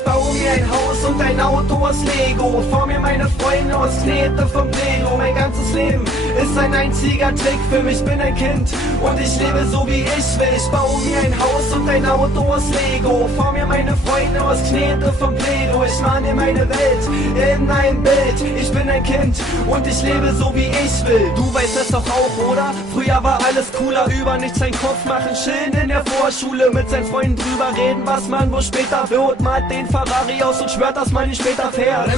Ich baue mir ein Haus und ein Auto aus Lego. Vor mir meine Freunde aus Knete vom Lego. Mein ganzes Leben ist ein einziger Trick für mich, bin ein Kind und ich lebe so wie ich will. Ich baue mir ein Haus und ein Auto aus Lego. Vor mir meine Freunde aus Knete vom Lego. Ich male meine Welt in ein Bild. Ich bin ein Kind und ich lebe so wie ich will. Du weißt das doch auch, oder? Früher war alles cooler, über nichts seinen Kopf machen, chillen in der Vorschule, mit seinen Freunden drüber reden, was man wohl später wird. Malt den Ferrari aus und schwört, dass man ihn später fährt.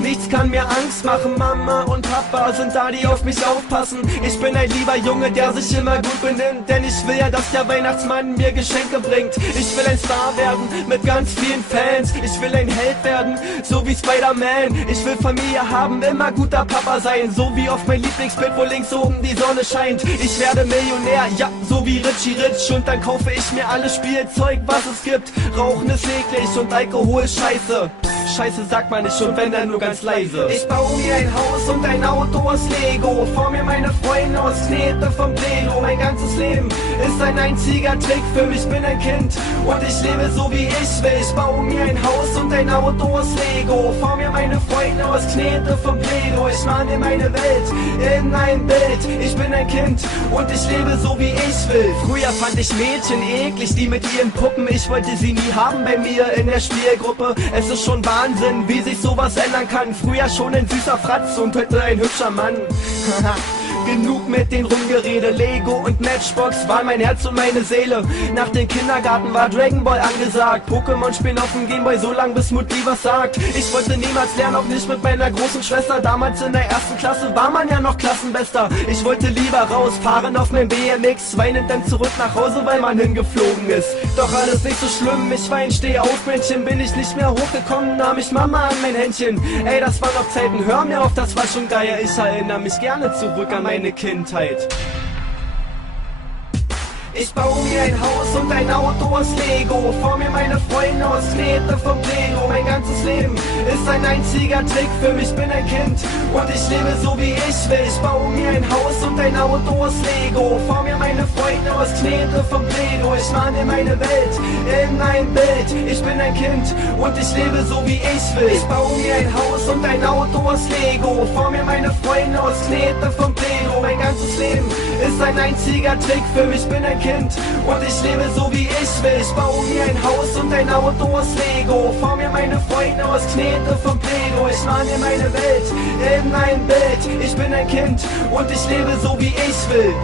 Nichts kann mir Angst machen, Mama und Papa sind da, die auf mich aufpassen. Ich bin ein lieber Junge, der sich immer gut benimmt, denn ich will ja, dass der Weihnachtsmann mir Geschenke bringt. Ich will ein Star werden, mit ganz vielen Fans. Ich will ein Held werden, so wie Spider-Man. Ich will Familie haben, immer guter Papa sein, so wie auf mein Lieblingsbild, wo links oben die Sonne scheint. Ich werde Millionär, ja, so wie Richie Rich, und dann kaufe ich mir alles Spielzeug, was es gibt. Rauchen ist eklig und Alkohol ist scheiße. Scheiße sagt man nicht, schon wenn dann nur ganz leise. Ich baue mir ein Haus und ein Auto aus Lego. Vor mir meine Freunde aus Knete vom Lego. Mein ganzes Leben ist ein einziger Trick für mich, bin ein Kind und ich lebe so wie ich will. Ich baue mir ein Haus und ein Auto aus Lego. Vor mir meine Freunde aus Knete vom Lego. Ich male meine Welt in ein Bild. Ich bin ein Kind und ich lebe so wie ich will. Früher fand ich Mädchen eklig, die mit ihren Puppen. Ich wollte sie nie haben bei mir in der Spielgruppe. Es ist schon Wahnsinn, wie sich sowas ändern kann. Früher schon ein süßer Fratz und heute ein hübscher Mann. Genug mit den Rumgerede, Lego und Matchbox waren mein Herz und meine Seele. Nach dem Kindergarten war Dragon Ball angesagt. Pokémon spielen auf dem Gameboy so lang, bis Mutti was sagt. Ich wollte niemals lernen, auch nicht mit meiner großen Schwester. Damals in der ersten Klasse war man ja noch Klassenbester. Ich wollte lieber rausfahren auf mein BMX, weinend dann zurück nach Hause, weil man hingeflogen ist. Doch alles nicht so schlimm, ich war ein Steh-auf-Männchen. Bin ich nicht mehr hochgekommen, nahm ich Mama an mein Händchen. Ey, das waren noch Zeiten, hör mir auf, das war schon geil. Ich erinnere mich gerne zurück an meine Kindheit. Ich baue mir ein Haus und ein Auto aus Lego. Vor mir meine Freunde aus Knete vom Lego. Mein ganzes Leben ist ein einziger Trick für mich, bin ein Kind und ich lebe so wie ich will. Ich baue mir ein Haus und ein Auto aus Lego. Vor mir meine Freunde aus Knete vom Lego. Ich male meine Welt in ein Bild. Ich bin ein Kind und ich lebe so wie ich will. Ich baue mir ein Haus und ein Auto aus Lego. Vor mir meine Freunde aus Knete vom Lego. Mein ganzes Leben ist ein einziger Trick für mich, bin ein Kind und ich lebe so wie ich will. Ich baue mir ein Haus und ein Auto aus Lego. Vor mir meine Freunde aus Knete vom Lego. Ich male meine Welt in ein Bild. Ich bin ein Kind und ich lebe so wie ich will.